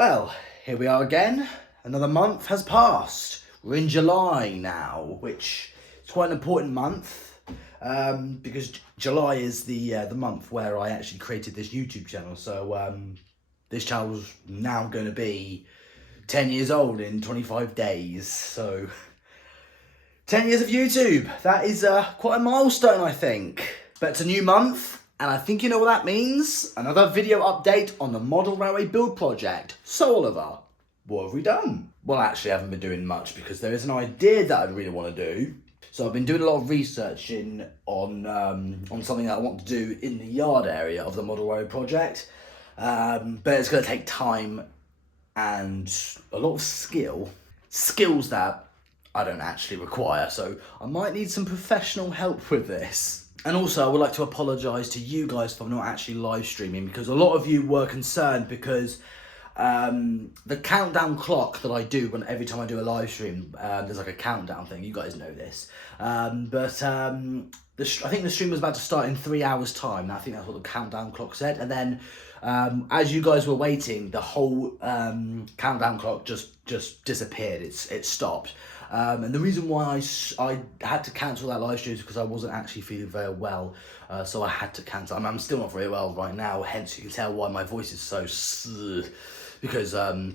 Well, here we are again. Another month has passed. We're in July now, which is quite an important month because July is the month where I actually created this YouTube channel. So this channel's now going to be 10 years old in 25 days. So 10 years of YouTube. That is quite a milestone, I think. But it's a new month. And I think you know what that means. Another video update on the model railway build project. So Oliver, what have we done? Well, actually I haven't been doing much because there is an idea that I really want to do. So I've been doing a lot of research on something that I want to do in the yard area of the model railway project. But it's going to take time and a lot of skills that I don't actually require. So I might need some professional help with this. And also, I would like to apologise to you guys for not actually live streaming because a lot of you were concerned because the countdown clock that I do every time I do a live stream, there's like a countdown thing. You guys know this. I think the stream was about to start in 3 hours' time. I think that's what the countdown clock said. And then as you guys were waiting, the whole countdown clock just disappeared. It stopped. And the reason why I had to cancel that live stream is because I wasn't actually feeling very well. So I had to cancel. I'm still not very well right now, hence you can tell why my voice is so because I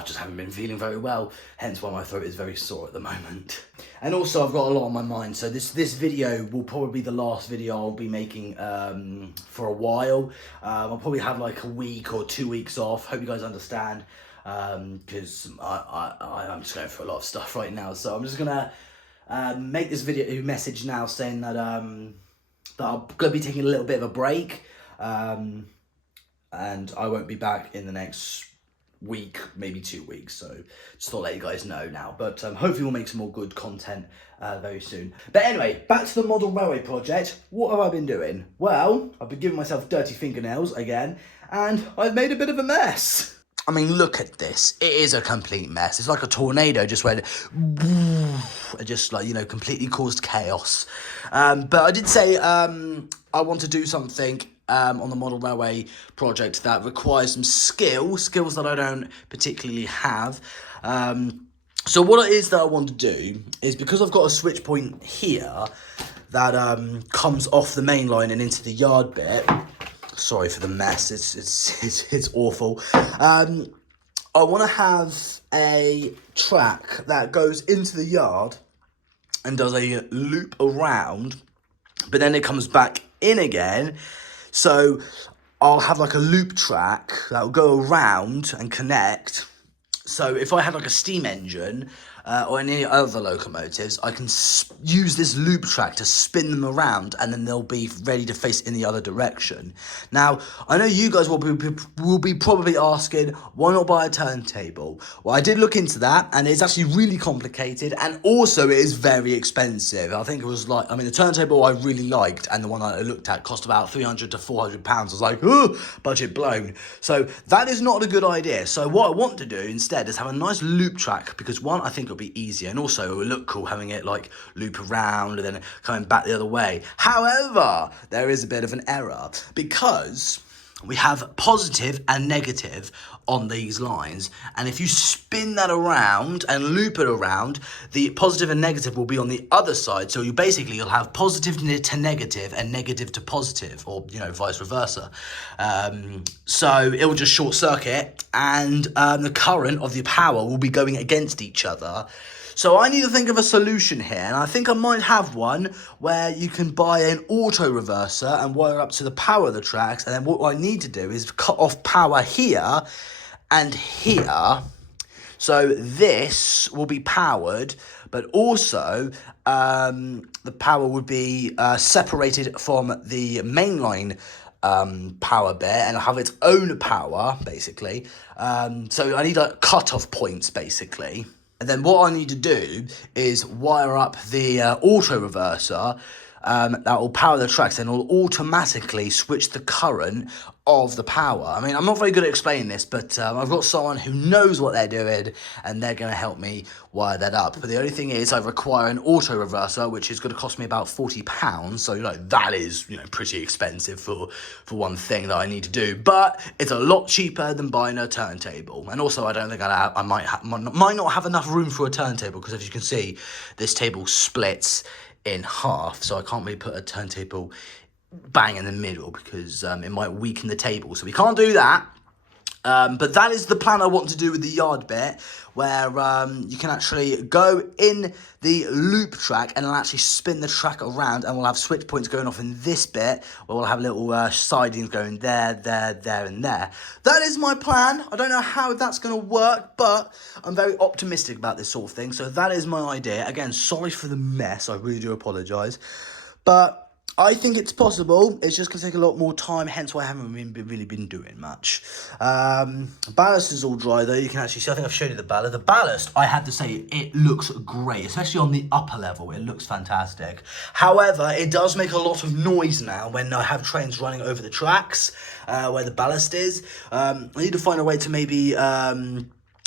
just haven't been feeling very well, hence why my throat is very sore at the moment. And also I've got a lot on my mind, so this video will probably be the last video I'll be making for a while. I'll probably have like a week or 2 weeks off, hope you guys understand. Because I'm just going through a lot of stuff right now, so I'm just gonna make this video message now saying that that I'm gonna be taking a little bit of a break, and I won't be back in the next week, maybe 2 weeks. So just thought I'd let you guys know now, but hopefully we'll make some more good content very soon. But anyway, back to the model railway project. What have I been doing? Well, I've been giving myself dirty fingernails again, and I've made a bit of a mess. I mean, look at this. It is a complete mess. It's like a tornado just went, it just like, you know, completely caused chaos. But I did say I want to do something on the model railway project that requires some skills that I don't particularly have. So what it is that I want to do is, because I've got a switch point here that comes off the main line and into the yard bit. Sorry for the mess, it's awful. I want to have a track that goes into the yard and does a loop around, but then it comes back in again. So I'll have like a loop track that will go around and connect. So if I had like a steam engine or any other locomotives, I can use this loop track to spin them around, and then they'll be ready to face in the other direction. Now, I know you guys will be probably asking, why not buy a turntable? Well, I did look into that, and it's actually really complicated, and also it is very expensive. I think it was like, I mean, the turntable I really liked, and the one I looked at cost about £300 to £400. I was like, oh, budget blown. So that is not a good idea. So what I want to do instead is have a nice loop track, because one, I think it'll be easier, and also it will look cool having it like loop around and then coming back the other way. However, there is a bit of an error, because we have positive and negative on these lines, and if you spin that around and loop it around, the positive and negative will be on the other side. So you'll have positive to negative and negative to positive, or, you know, vice versa. So it will just short circuit, and the current of the power will be going against each other. So I need to think of a solution here, and I think I might have one where you can buy an auto reverser and wire up to the power of the tracks, and then what I need to do is cut off power here and here. So this will be powered, but also the power would be separated from the mainline power bit and have its own power, basically. So I need like cut-off points, basically. And then what I need to do is wire up the auto reverser that will power the tracks, and will automatically switch the current of the power. I mean, I'm not very good at explaining this, but I've got someone who knows what they're doing, and they're going to help me wire that up. But the only thing is, I require an auto reverser, which is going to cost me about £40. So, that is, pretty expensive for one thing that I need to do. But it's a lot cheaper than buying a turntable. And also, I don't think I might not have enough room for a turntable, because as you can see, this table splits in half, so I can't really put a turntable bang in the middle, because it might weaken the table, so we can't do that. But that is the plan I want to do with the yard bit, where you can actually go in the loop track and it'll actually spin the track around, and we'll have switch points going off in this bit, where we'll have little sidings going there, and there. That is my plan. I don't know how that's going to work, but I'm very optimistic about this sort of thing. So that is my idea. Again, sorry for the mess. I really do apologise. But I think it's possible. It's just going to take a lot more time, hence why I haven't really been doing much. Ballast is all dry, though. You can actually see, I think I've shown you the ballast. The ballast, I have to say, it looks great, especially on the upper level. It looks fantastic. However, it does make a lot of noise now when I have trains running over the tracks where the ballast is. I need to find a way to maybe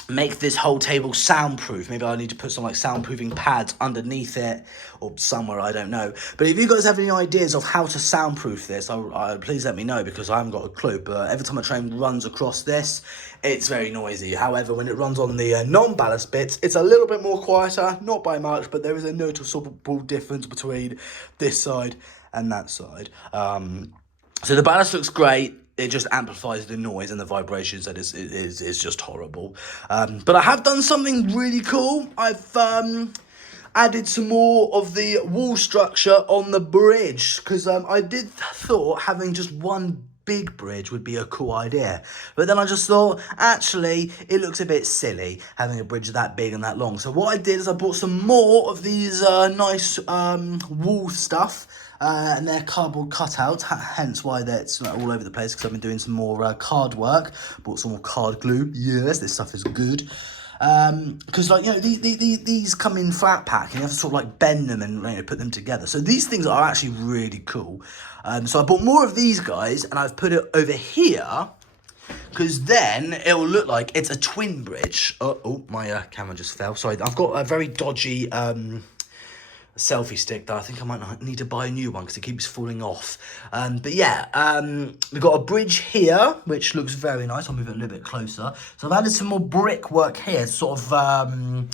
make this whole table soundproof. Maybe I need to put some soundproofing pads underneath it or somewhere, I don't know. But if you guys have any ideas of how to soundproof this, please let me know, because I haven't got a clue. But every time a train runs across this, it's very noisy. However, when it runs on the non-ballast bits, it's a little bit more quieter, not by much, but there is a noticeable difference between this side and that side. So the ballast looks great. It just amplifies the noise and the vibrations, and it's just horrible. But I have done something really cool. I've added some more of the wall structure on the bridge, because I did thought having just one big bridge would be a cool idea. But then I just thought, actually, it looks a bit silly having a bridge that big and that long. So what I did is I bought some more of these nice wall stuff. And they're cardboard cutouts, hence why that's all over the place, because I've been doing some more card work. Bought some more card glue. Yes, this stuff is good. Because these come in flat pack, and you have to sort of bend them and put them together. So these things are actually really cool. So I bought more of these guys, and I've put it over here, because then it will look like it's a twin bridge. Oh, my camera just fell. Sorry, I've got a very dodgy selfie stick that I think I might need to buy a new one, because it keeps falling off. But yeah, we've got a bridge here, which looks very nice. I'll move it a little bit closer. So I've added some more brickwork here, sort of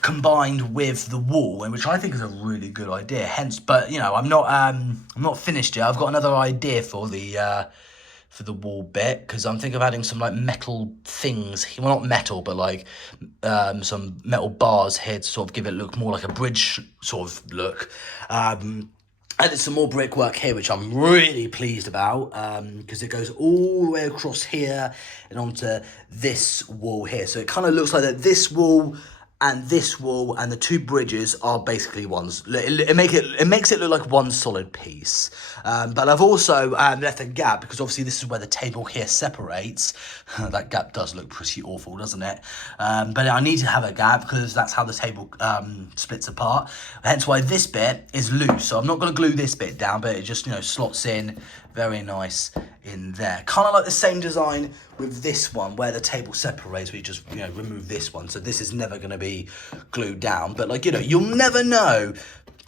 combined with the wall, and which I think is a really good idea. Hence, but I'm not finished yet. I've got another idea for the wall bit, because I'm thinking of adding some metal things, well, not metal, but some metal bars here to sort of give it look more like a bridge sort of look. Added some more brickwork here, which I'm really pleased about, because it goes all the way across here and onto this wall here. So it kind of looks like that this wall and this wall and the two bridges are basically ones. It makes it look like one solid piece. But I've also left a gap, because obviously this is where the table here separates. That gap does look pretty awful, doesn't it? But I need to have a gap, because that's how the table splits apart. Hence why this bit is loose. So I'm not going to glue this bit down, but it just slots in very nice in there. Kind of like the same design with this one, where the table separates. We just remove this one, so this is never going to be glued down. But you'll never know,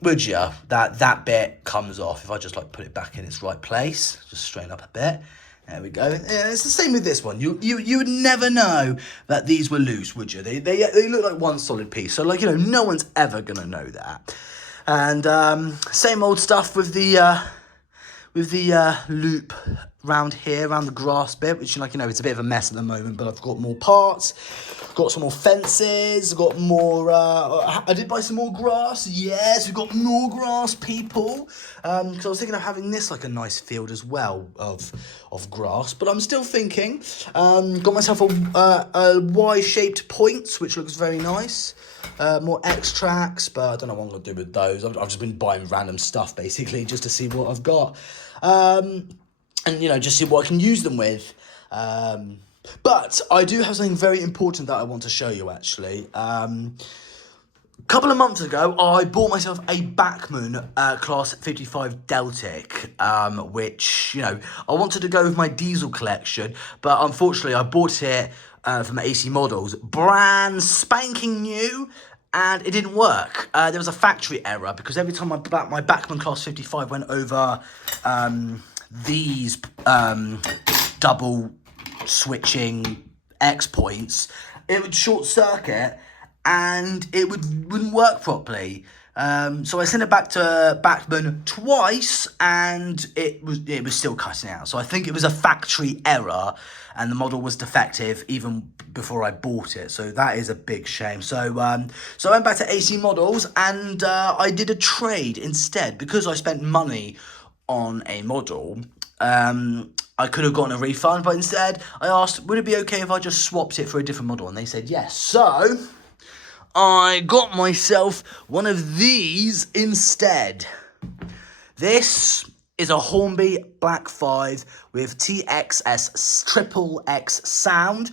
would you, that bit comes off if I just put it back in its right place. Just straighten up a bit. There we go. Yeah, it's the same with this one. You would never know that these were loose, would you? They look like one solid piece. So no one's ever gonna know that. And same old stuff with the loop round here, around the grass bit, which it's a bit of a mess at the moment, but I've got more parts, got some more fences, got more, I did buy some more grass. Yes, we've got more grass, people, because I was thinking of having this a nice field as well of grass, but I'm still thinking. Got myself a Y-shaped points, which looks very nice. More X tracks, but I don't know what I'm going to do with those. I've just been buying random stuff, basically, just to see what I've got. And, just see what I can use them with. But I do have something very important that I want to show you, actually. couple of months ago, I bought myself a Bachmann Class 55 Deltic, which, you know, I wanted to go with my diesel collection, but unfortunately I bought it from AC Models, brand spanking new, and it didn't work. There was a factory error, because every time my Bachmann Class 55 went over these double switching X points, it would short circuit and it wouldn't work properly. So I sent it back to Bachmann twice, and it was still cutting out. So I think it was a factory error, and the model was defective even before I bought it. So that is a big shame. So so I went back to AC Models, and I did a trade instead, because I spent money on a model. I could have gotten a refund, but instead I asked, would it be okay if I just swapped it for a different model? And they said yes. So I got myself one of these instead. This is a Hornby Black 5 with TXS Triple X sound,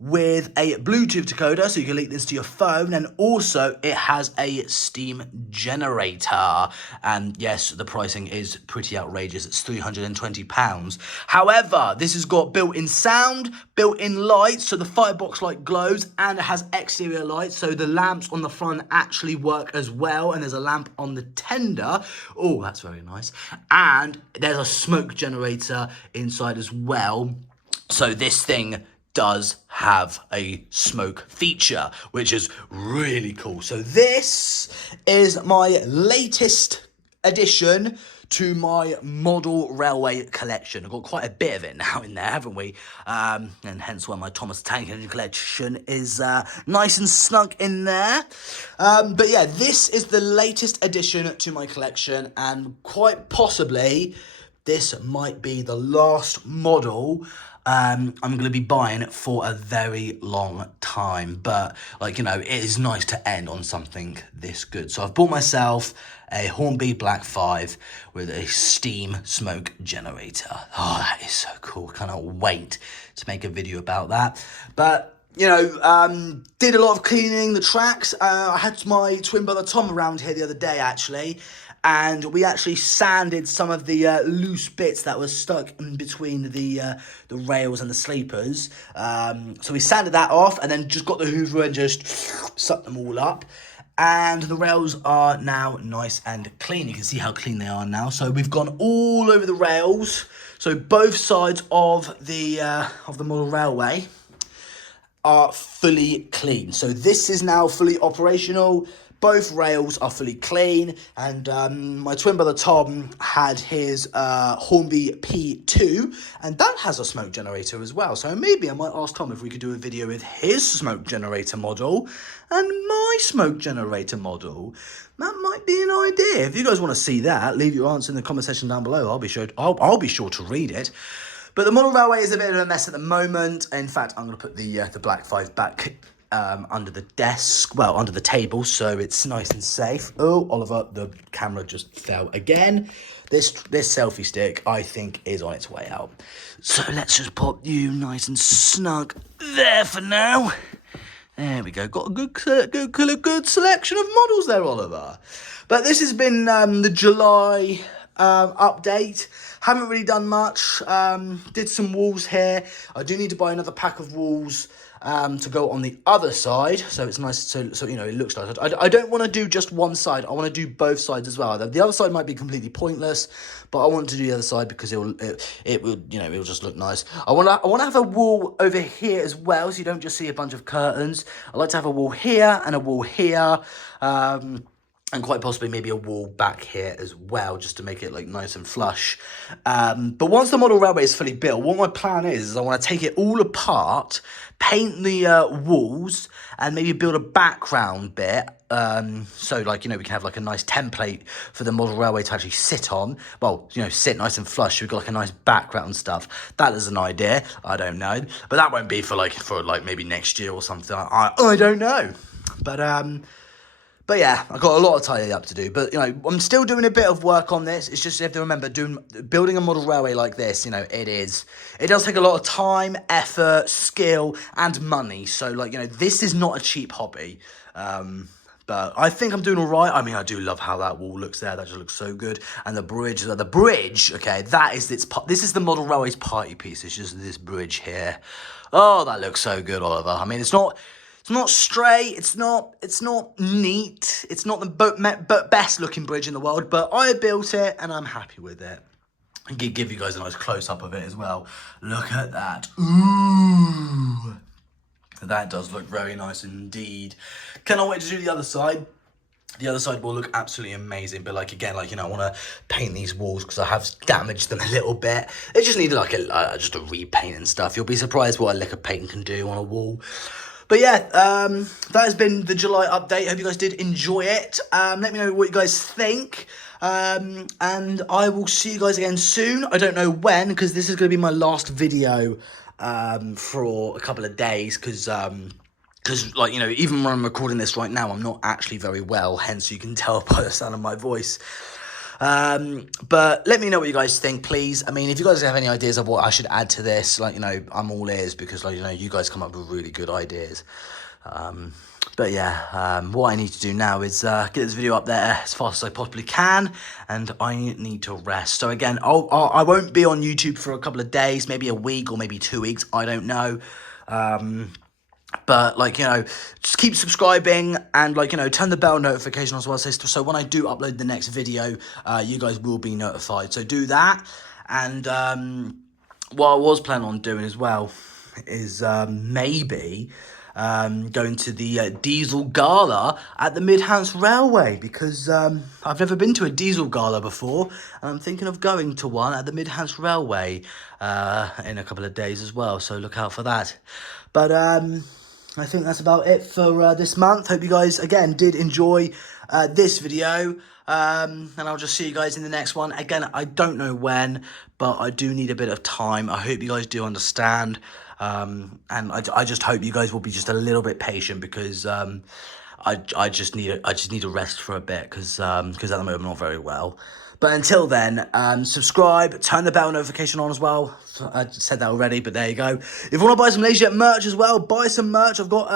with a Bluetooth decoder, so you can link this to your phone, and also it has a steam generator. And yes, the pricing is pretty outrageous. It's £320. However, this has got built-in sound, built-in lights, so the firebox light glows, and it has exterior lights, so the lamps on the front actually work as well, and there's a lamp on the tender. Oh, that's very nice. And there's a smoke generator inside as well, so this thing does have a smoke feature, which is really cool. So this is my latest addition to my model railway collection. I've got quite a bit of it now in there, haven't we? And hence why my Thomas Tank Engine collection is nice and snug in there. But yeah, this is the latest addition to my collection, and quite possibly this might be the last model I'm going to be buying for a very long time. But, like, you know, it is nice to end on something this good. So I've bought myself a Hornby Black 5 with a steam smoke generator. Oh, that is so cool. Cannot wait to make a video about that. But, you know, did a lot of cleaning the tracks. I had my twin brother Tom around here the other day, actually, and we actually sanded some of the loose bits that were stuck in between the rails and the sleepers. So we sanded that off, and then just got the hoover and just sucked them all up. And the rails are now nice and clean. You can see how clean they are now. So we've gone all over the rails. So both sides of the model railway are fully clean. So this is now fully operational. Both rails are fully clean, and my twin brother Tom had his Hornby P2, and that has a smoke generator as well. So maybe I might ask Tom if we could do a video with his smoke generator model and my smoke generator model. That might be an idea. If you guys want to see that, leave your answer in the comment section down below. I'll be sure to read it. But the model railway is a bit of a mess at the moment. In fact, I'm going to put the Black 5 back under the desk, well, under the table, so it's nice and safe. Oh, Oliver, the camera just fell again. This selfie stick, I think, is on its way out. So let's just pop you nice and snug there for now. There we go. Got a good selection of models there, Oliver. But this has been the July update. Haven't really done much. Did some walls here. I do need to buy another pack of walls to go on the other side, so it's nice, so you know, it looks nice. I don't want to do just one side. I want to do both sides as well. The other side might be completely pointless, but I want to do the other side because it will, you know, it will just look nice. I want to have a wall over here as well, so you don't just see a bunch of curtains. I like to have a wall here and a wall here, and quite possibly maybe a wall back here as well, just to make it like nice and flush. But once the model railway is fully built, what my plan is I want to take it all apart, paint the walls, and maybe build a background bit. So, like, you know, we can have like a nice template for the model railway to actually sit on. Well, you know, sit nice and flush. We've got like a nice background and stuff. That is an idea. I don't know, but that won't be for maybe next year or something. I don't know, But yeah, I've got a lot of tidying up to do. But, you know, I'm still doing a bit of work on this. It's just you have to remember, building a model railway like this, you know, it does take a lot of time, effort, skill, and money. So, like, you know, this is not a cheap hobby. But I think I'm doing all right. I mean, I do love how that wall looks there. That just looks so good. And the bridge, okay, this is the model railway's party piece. It's just this bridge here. Oh, that looks so good, Oliver. I mean, it's not straight. It's not neat. It's not the best looking bridge in the world. But I built it, and I'm happy with it. I can give you guys a nice close up of it as well. Look at that. Ooh. That does look very nice indeed. Cannot wait to do the other side. The other side will look absolutely amazing. But like, again, like, you know, I want to paint these walls because I have damaged them a little bit. They just need like just a repaint and stuff. You'll be surprised what a lick of paint can do on a wall. But yeah, that has been the July update. Hope you guys did enjoy it. Let me know what you guys think. And I will see you guys again soon. I don't know when, because this is going to be my last video for a couple of days, because like, you know, even when I'm recording this right now, I'm not actually very well, hence you can tell by the sound of my voice. But let me know what you guys think, please. I mean, if you guys have any ideas of what I should add to this, like, you know, I'm all ears, because, like, you know, you guys come up with really good ideas. But yeah, what I need to do now is get this video up there as fast as I possibly can, and I need to rest. So again, I won't be on YouTube for a couple of days, maybe a week or maybe 2 weeks, I don't know. But, like, you know, just keep subscribing and, like, you know, turn the bell notification on as well. So when I do upload the next video, you guys will be notified. So do that. And what I was planning on doing as well is maybe going to the diesel gala at the Midlands Railway, because I've never been to a diesel gala before, and I'm thinking of going to one at the Midlands Railway in a couple of days as well, so look out for that. But I think that's about it for this month. Hope you guys again did enjoy this video, and I'll just see you guys in the next one. Again, I don't know when, but I do need a bit of time. I hope you guys do understand. And I just hope you guys will be just a little bit patient, because I just need a rest for a bit, because at the moment I'm not very well. But until then, subscribe, turn the bell notification on as well. I said that already, but there you go. If you want to buy some LaZeR merch as well, buy some merch. I've got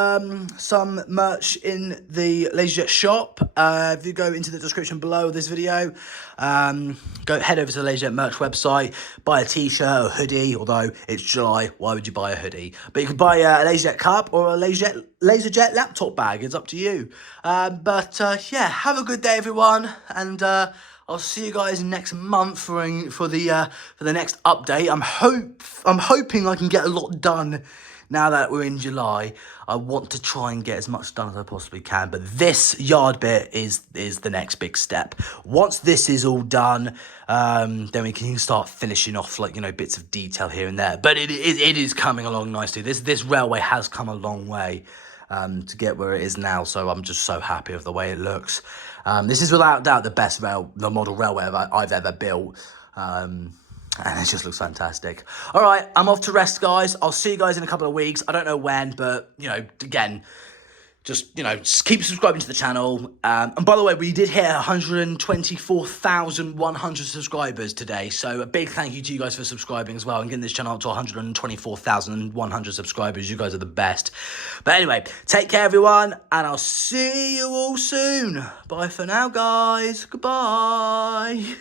some merch in the LaZeR shop. If you go into the description below this video, head over to the LaZeR merch website, buy a t-shirt or hoodie. Although it's July, why would you buy a hoodie? But you can buy a LaZeR cup or a LaZerJet laptop bag. It's up to you. Yeah, have a good day, everyone, and I'll see you guys next month for the next update. I'm hoping I can get a lot done now that we're in July. I want to try and get as much done as I possibly can, but this yard bit is the next big step. Once this is all done, then we can start finishing off, like, you know, bits of detail here and there. But it is coming along nicely. This railway has come a long way to get where it is now, so I'm just so happy with the way it looks. This is without doubt the model railway I've ever built, and it just looks fantastic. All right, I'm off to rest, guys. I'll see you guys in a couple of weeks. I don't know when, but, you know, again, just keep subscribing to the channel. And by the way, we did hit 124,100 subscribers today. So a big thank you to you guys for subscribing as well and getting this channel up to 124,100 subscribers. You guys are the best. But anyway, take care, everyone, and I'll see you all soon. Bye for now, guys. Goodbye.